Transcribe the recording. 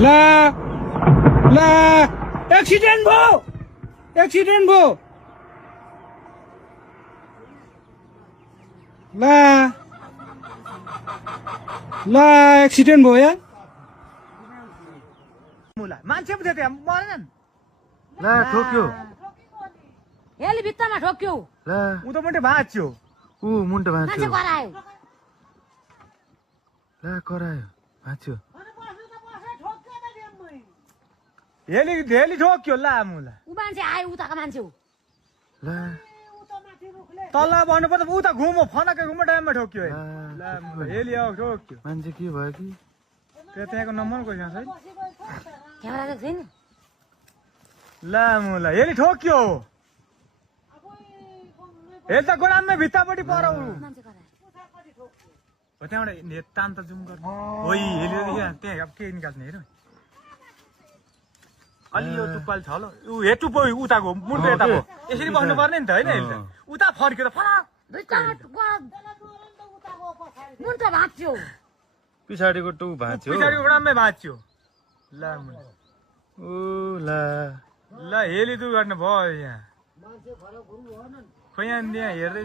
ला ला एक्सिडेन्ट भयो ला एक्सिडेन्ट भयो यार मान्छे पो थियो त्यहाँ मरेनन् ला ठोक्यो हेली भित्तामा ठोक्यो ला ऊ त मुन्टे भाँच्यो ऊ मुन्टो मान्छे भाँच्यो करायो ला करायो भाँच्यो हेली ठोक्यो ला मुला ऊ मान्छे आयो उताको मान्छे हो ला तल भन्नु पर्दा ऊ त घुमो फनकै घुमो टाइममा ठोक्यो ला ला हेली आऊ ठोक्यो मान्छे के भयो कि त्यहाँको नम्बर कोही छैन क्यामेरा देख्छ छैन ला मुला हेली ठोक्यो हेल त गोडाममै भित्तापट्टि परौ मान्छे करायो हो त्यहाँबाट तान त जुम गर्नु हो हेली त्यहाँ अब के निकाल्ने हेर अलि यो टुप्पाले छ ल ऊ हे टुप्पो उताको मुन्टो यताको यसरी बस्नु पर्ने नि त होइन हेल त उता फर्केर फलाक मुन्टो भाँच्यो पछाडिको टु भाँच्यो पछाडिको गोडाममै भाँच्यो ला मुला ओ ला ल हेली दु गर्ने भयो यहाँ खोइ यहाँ हेर्दै